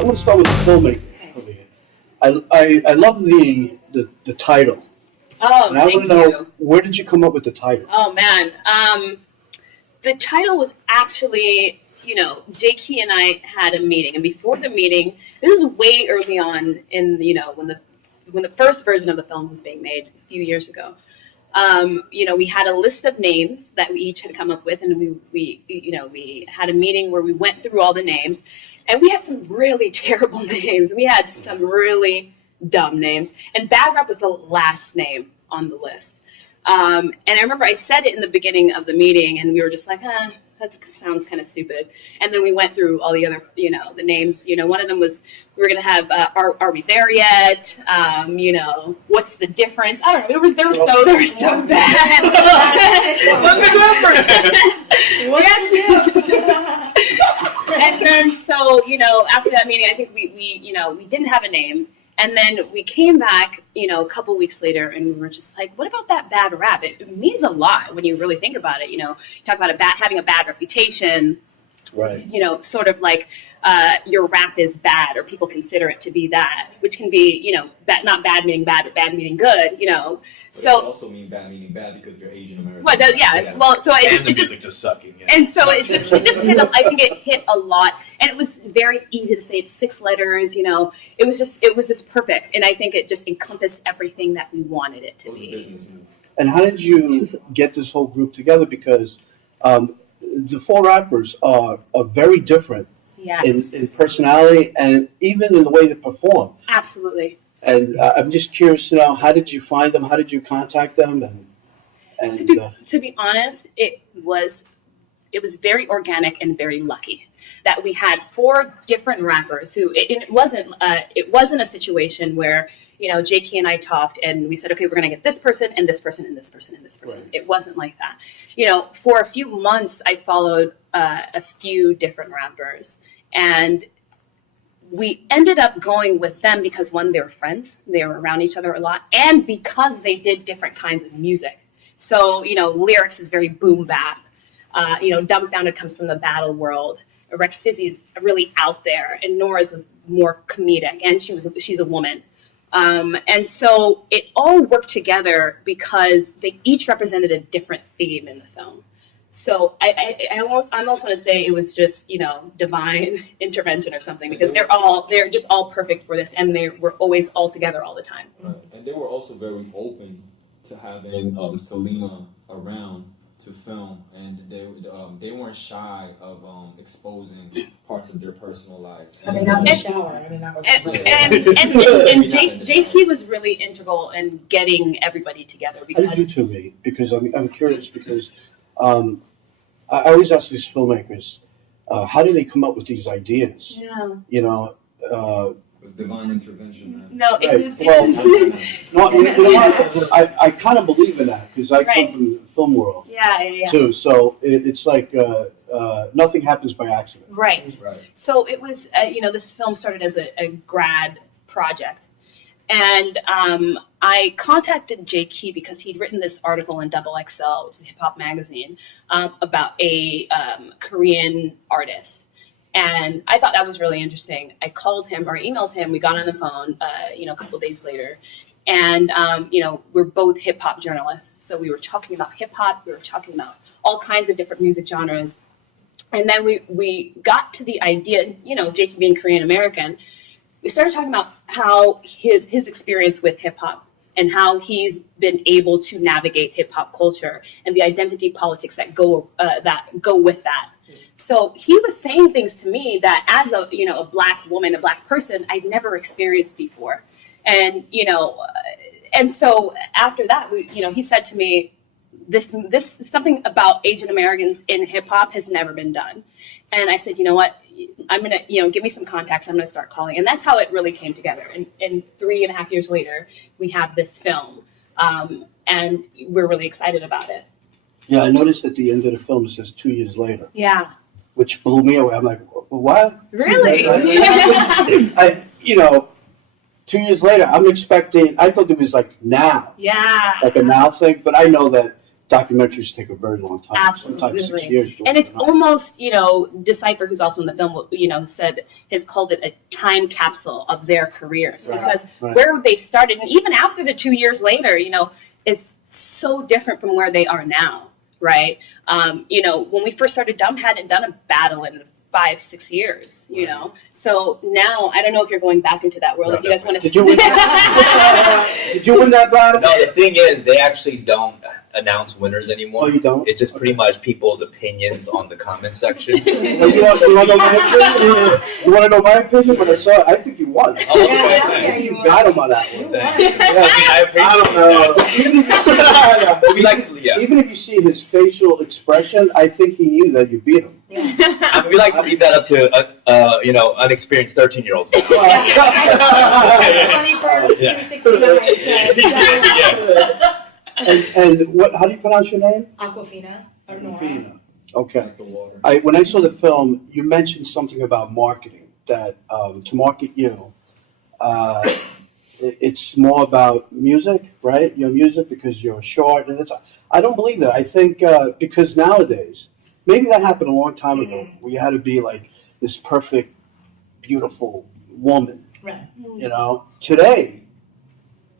I want to start with the filmmaker. I love the title. Oh, and I want to know, where did you come up with the title? Oh, man. The title was actually, Jaeki and I had a meeting. And before the meeting, this is way early on in, when the first version of the film was being made a few years ago. We had a list of names that we each had come up with, and we had a meeting where we went through all the names, and we had some really terrible names. We had some really dumb names, and Bad Rap was the last name on the list. And I remember I said it in the beginning of the meeting, and we were just like, that sounds kind of stupid. And then we went through all the other, the names. One of them was, we were going to have, are we there yet? What's the difference? I don't know. They were so bad. What's the difference? And then, so, after that meeting, I think we didn't have a name. And then we came back, a couple weeks later, and we were just like, what about that bad rap? It means a lot when you really think about it. You talk about having a bad reputation, right? Sort of like your rap is bad, or people consider it to be that, which can be, not bad meaning bad, but bad meaning good, But so it also mean bad meaning bad because you're Asian American. Well, yeah. Well, so it just sucking. Yeah. And so it just hit. I think it hit a lot, and it was very easy to say. It's 6 letters. It was just perfect, and I think it just encompassed everything that we wanted it to be. It was a business move. And how did you get this whole group together? Because the 4 rappers are very different. Yes. In personality and even in the way they perform. Absolutely. And I'm just curious to know, how did you find them? How did you contact them? To be honest, it was very organic and very lucky that we had 4 different rappers who it wasn't a situation where Jaeki and I talked and we said, okay, we're going to get this person and this person and this person and this person. Right. It wasn't like that. For a few months, I followed a few different rappers, and we ended up going with them because, one, they were friends, they were around each other a lot, and because they did different kinds of music. So, lyrics is very boom bap. Dumbfounded comes from the battle world. Rekstizzy is really out there, and Nora's was more comedic, and she's a woman. And so it all worked together because they each represented a different theme in the film. So I almost want to say it was just, divine intervention or something, because they're just all perfect for this, and they were always all together all the time. Right. And they were also very open to having Salima around to film, and they weren't shy of exposing parts of their personal life. I mean, not the shower. I mean, that was and Jaeki was really integral in getting everybody together. Because how did you two meet? Because I'm curious, because I always ask these filmmakers, how do they come up with these ideas? Yeah. It was divine intervention, man. No, it was. I kind of believe in that because I come from the film world. Yeah. Too. So it's like nothing happens by accident. Right. So it was, this film started as a grad project. And I contacted Jaeki because he'd written this article in XXL, which is a hip-hop magazine, about a Korean artist. And I thought that was really interesting. I called him or emailed him. We got on the phone, a couple of days later. And, we're both hip-hop journalists. So we were talking about hip-hop. We were talking about all kinds of different music genres. And then we got to the idea, Jaeki being Korean-American, we started talking about how his experience with hip-hop and how he's been able to navigate hip-hop culture and the identity politics that go with that. So he was saying things to me that as a black woman, a black person, I'd never experienced before. And, and so after that, he said to me, this something about Asian Americans in hip hop has never been done. And I said, you know what, I'm going to, give me some contacts. I'm going to start calling. And that's how it really came together. And 3.5 years later, we have this film. And we're really excited about it. Yeah, I noticed at the end of the film, it says 2 years later. Yeah. Which blew me away. I'm like, what? Really? 2 years later, I'm expecting, I thought it was like now. Yeah. Like a now thing, but I know that documentaries take a very long time. Sometimes 6 Absolutely. years. And it's almost, Decipher, who's also in the film, has called it a time capsule of their careers because where they started, and even after the 2 years later, is so different from where they are now, right? When we first started, Dumb hadn't done a battle in 5-6 years, So now I don't know if you're going back into that world. No, if you guys want to, Did you win that? Did you win that battle? No, the thing is, they actually don't announce winners anymore. Oh, you don't? It's just pretty much people's opinions on the comment section. You want to know my opinion? You want to know my opinion? When I saw it, I think you won. Oh, Yeah, okay. yeah, You got him on that one. Thank you. Yeah. I appreciate that. We like to, Even if you see his facial expression, I think he knew that you beat him. Yeah. we like to leave that up to unexperienced 13-year-olds. Now. It's funny for Yeah. 69. And what? How do you pronounce your name? Aquafina or Nora. Fina. Okay. Like the water. When I saw the film, you mentioned something about marketing. That to market you, it's more about music, right? Your music because you're short, and I don't believe that. I think because nowadays, maybe that happened a long time ago, where you had to be like this perfect, beautiful woman. Right. Today,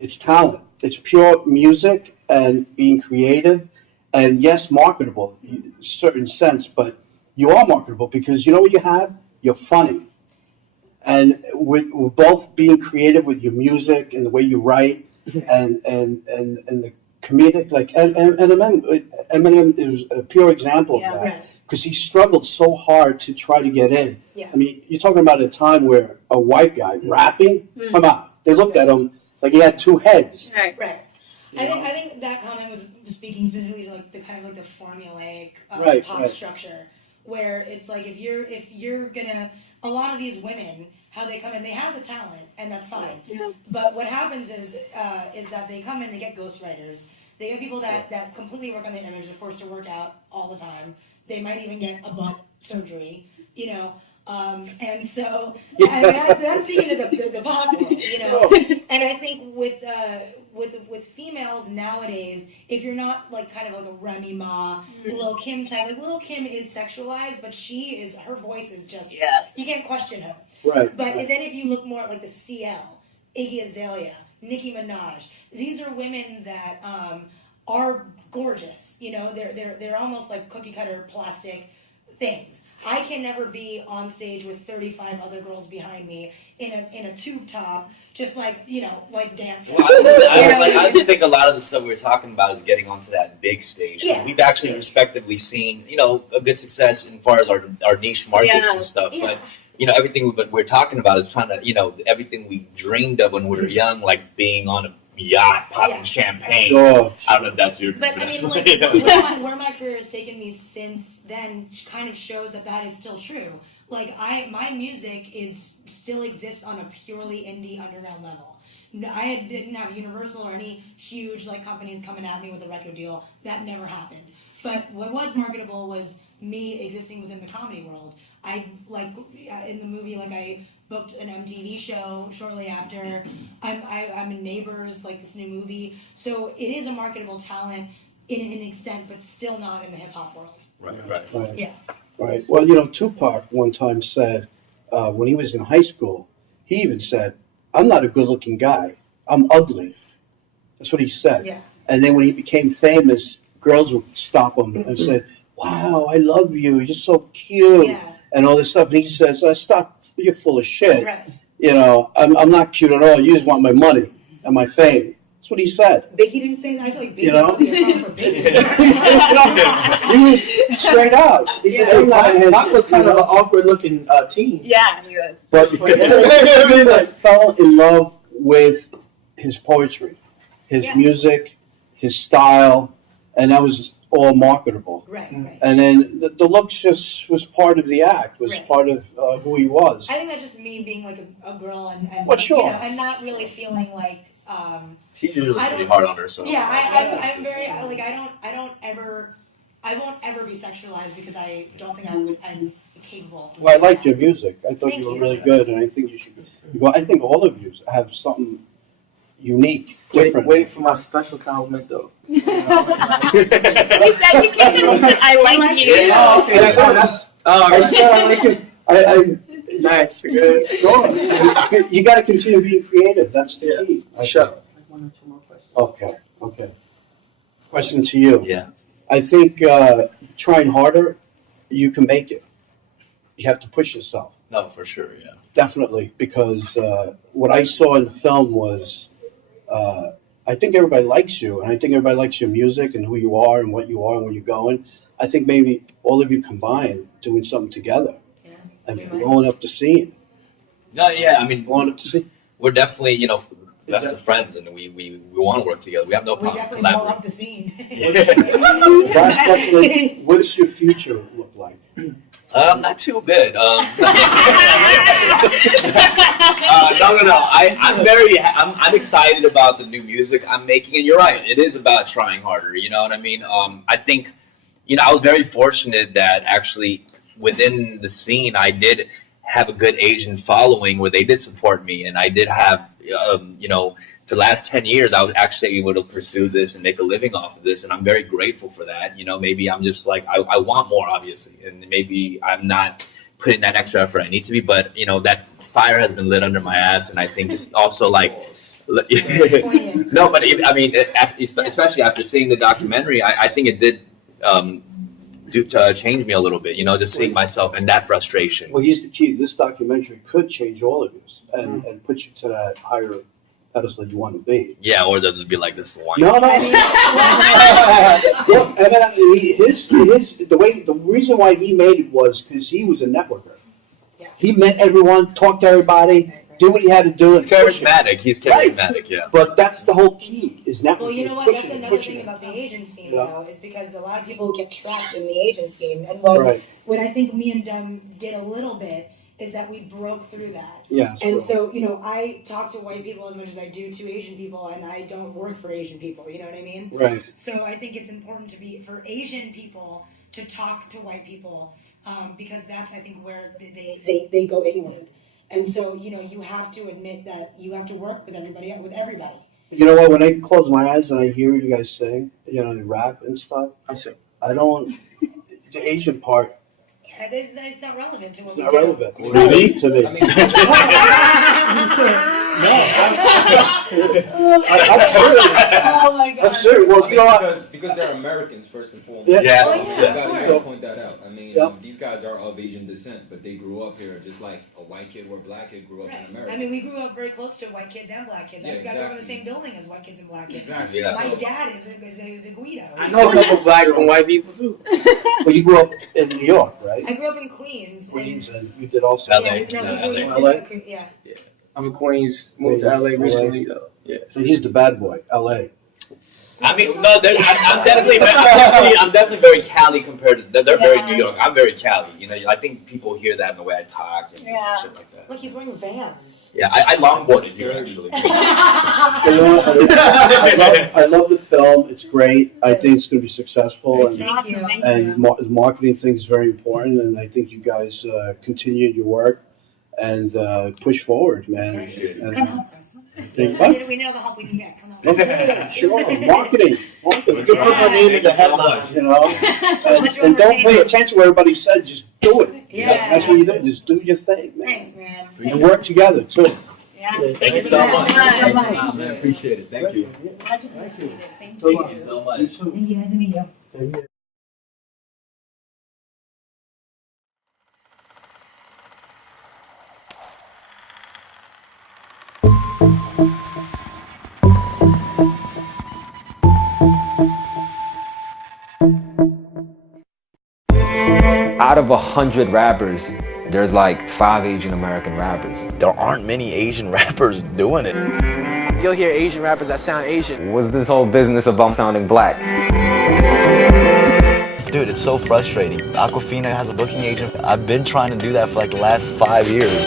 it's talent. It's pure music and being creative, and yes, marketable in a certain sense, but you are marketable because you know what you have? You're funny. And with both being creative with your music and the way you write and the comedic, like Eminem is a pure example of that. Right. Because he struggled so hard to try to get in. Yeah. I mean, you're talking about a time where a white guy rapping, come on, they looked at him like he had two heads. right. Right. I think that comment was speaking specifically to like the kind of like the formulaic pop structure, where it's like if you're gonna, a lot of these women, how they come in, they have the talent and that's fine. Yeah. But what happens is that they come in, they get ghostwriters, they get people that completely work on the image, they're forced to work out all the time. They might even get a butt surgery, and so that's speaking of the pop world, And I think with females nowadays, if you're not like kind of like a Remy Ma, Lil Kim type, like Lil Kim is sexualized, but her voice is just, you can't question her. Right. But then if you look more at like the CL, Iggy Azalea, Nicki Minaj, these are women that are gorgeous. They're almost like cookie cutter plastic things. I can never be on stage with 35 other girls behind me in a tube top, just like dancing. Well, I think a lot of the stuff we were talking about is getting onto that big stage. Yeah. We've actually respectively seen, a good success as far as our niche markets and stuff. Yeah. But, everything we're talking about is trying to, everything we dreamed of when we were young, like being on a yacht, popping champagne. Sure. I don't know if that's your... But I mean, like, where my career has taken me since then kind of shows that is still true. Like, my music still exists on a purely indie underground level. No, I didn't have Universal or any huge like companies coming at me with a record deal. That never happened. But what was marketable was me existing within the comedy world. I in the movie, I booked an MTV show shortly after. I'm in Neighbors, like this new movie. So it is a marketable talent in an extent, but still not in the hip hop world. Right. Yeah. Right. Well, Tupac one time said when he was in high school, he even said, "I'm not a good-looking guy. I'm ugly." That's what he said. Yeah. And then when he became famous, girls would stop him and said, "Wow, I love you. You're so cute." Yeah. And all this stuff. And he says, "Stop. You're full of shit. Right. I'm not cute at all. You just want my money and my fame." That's what he said. Biggie didn't say that. I feel like Biggie would be a problem for Biggie. He was straight out. He said, "I'm not a handsome." Pac was kind of an awkward-looking teen. Yeah, he was. But I fell in love with his poetry, his music, his style, and that was all marketable. Right. And then the looks just was part of the act, was Right. part of who he was. I think that's just me being like a girl and Well, sure. and not really feeling like. She's usually I don't- pretty hard on herself. Yeah, I'm very like I won't ever be sexualized because I don't think I'm capable. Well, I liked your music. I thought Thank you were you. really good, and I think you should. Well, I think all of you have something unique, Wait, different. waiting for my special compliment though. He said he came in and said, "I like you." Oh, okay, that's all I right. said I like it. Nice, you're good. Sure. You got to continue being creative. That's the key. Sure. One or two more questions. Okay. Question to you. Yeah. I think trying harder, you can make it. You have to push yourself. No, for sure. Yeah. Definitely, because what I saw in the film was, I think everybody likes you, and I think everybody likes your music and who you are and what you are and where you're going. I think maybe all of you combined doing something together and blowing up the scene. No, yeah. I mean, Blowing up the scene. we're definitely best of friends, and we want to work together. We have no We problem definitely blow collaborating. up the scene. Last question, what's your future look like? Not too good. No. I'm excited about the new music I'm making, and you're right. It is about trying harder. You know what I mean? I think, I was very fortunate that actually within the scene, I did have a good Asian following where they did support me, and I did have, for the last 10 years, I was actually able to pursue this and make a living off of this, and I'm very grateful for that. Maybe I'm just like, I want more, obviously, and maybe I'm not putting that extra effort I need to be, but, that fire has been lit under my ass, and I think it's also like, no, but especially after seeing the documentary, I think it did change me a little bit, just seeing myself in that frustration. Well, here's the key. This documentary could change all of you and put you to that higher pedestal you want to be. Yeah, or they'll just be like, this is one. No. Look, the reason why he made it was because he was a networker. Yeah. He met everyone, talked to everybody, did what he had to do. He's charismatic. He's charismatic, yeah. But that's the whole key, is networking. Well, you know what? pushing That's it, another pushing thing it. about the Asian scene, Yeah. though, is because a lot of people get trapped in the Asian scene. And what I think me and Dumb did a little bit is that we broke through that. Yeah. And so, I talk to white people as much as I do to Asian people, and I don't work for Asian people. You know what I mean? Right. So I think it's important for Asian people to talk to white people, because that's, I think, where they go inward. And so, you have to admit that you have to work with everybody. You know what? When I close my eyes and I hear you guys sing, they rap and stuff, I don't. The Asian part. Yeah, it's not relevant to what It's we not do. relevant. Really? To me. I mean, I'm serious. Oh my God. I'm serious. Well, you know what? because they're Americans first and foremost. Yeah. Yeah. Oh, You yeah. gotta point that out. I mean, Yep. these guys are of Asian descent, but they grew up here just like a white kid or a black kid grew up Right. in America. I mean, we grew up very close to white kids and black kids. Yeah, I grew up in the exactly. same building as white kids and black kids. Exactly. Yeah. My So- dad is a Guido. I know a couple black and white people too. Well, you grew up in New York, right? I grew up in Queens. Queens, and you did also. LA. Yeah. I'm in Queens, moved to LA recently though. Yeah. So he's the bad boy, L.A. I mean, no, I'm definitely very Cali compared to. They're very New York. I'm very Cali. I think people hear that in the way I talk and shit like that. Look, he's wearing Vans. Yeah, I longboarded here actually. I love the film. It's great. I think it's going to be successful. Thank you. And the marketing thing is very important. And I think you guys continue your work and push forward, man. Appreciate it. And, Come help us. think, what? We need all the help we can get. Come on. Okay, sure. Marketing. Put my name in the headline. And don't pay attention to what everybody said. Just do it. Yeah. That's what you do. Just do your thing, man. Thanks, man. And work together, too. Yeah. Thank you so much. Thanks so much. Man, appreciate it. Thank you. Much appreciated. Thank you. Thank you so much. Thank you. Nice to meet you. Out of 100 rappers, there's like 5 Asian American rappers. There aren't many Asian rappers doing it. You'll hear Asian rappers that sound Asian. What's this whole business about sounding black? Dude, it's so frustrating. Awkwafina has a booking agent. I've been trying to do that for like the last 5 years.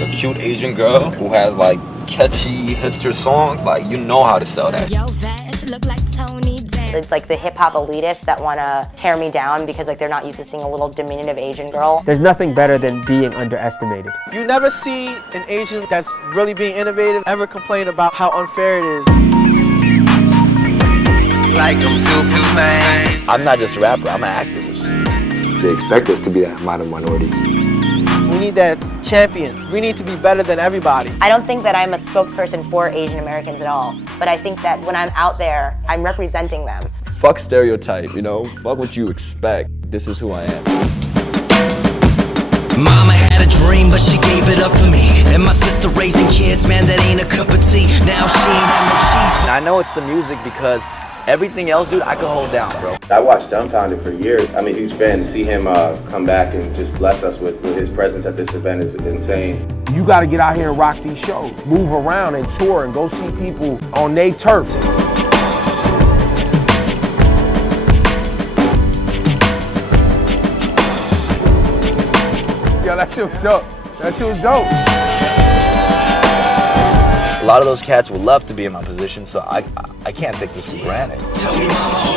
A cute Asian girl who has like catchy hipster songs, like you know how to sell that. Yo, veg, look like Tony Dan. It's like the hip hop elitists that want to tear me down because like they're not used to seeing a little diminutive Asian girl. There's nothing better than being underestimated. You never see an Asian that's really being innovative ever complain about how unfair it is. Like I'm Superman. I'm not just a rapper, I'm an activist. They expect us to be that amount of minorities. We need that champion. We need to be better than everybody. I don't think that I'm a spokesperson for Asian Americans at all, but I think that when I'm out there, I'm representing them. Fuck stereotype, you know? Fuck what you expect. This is who I am. Mama had a dream, but she gave it up for me. And my sister raising kids, man, that ain't a cup of tea. Now she ain't had no cheese. I know it's the music because everything else, dude, I can hold down, bro. I watched Dumbfounded for years. I'm a huge fan. To see him come back and just bless us with his presence at this event is insane. You got to get out here and rock these shows. Move around and tour and go see people on their turf. Yo, that shit was dope. That shit was dope. A lot of those cats would love to be in my position, so I can't take this for granted. Tell me, mama,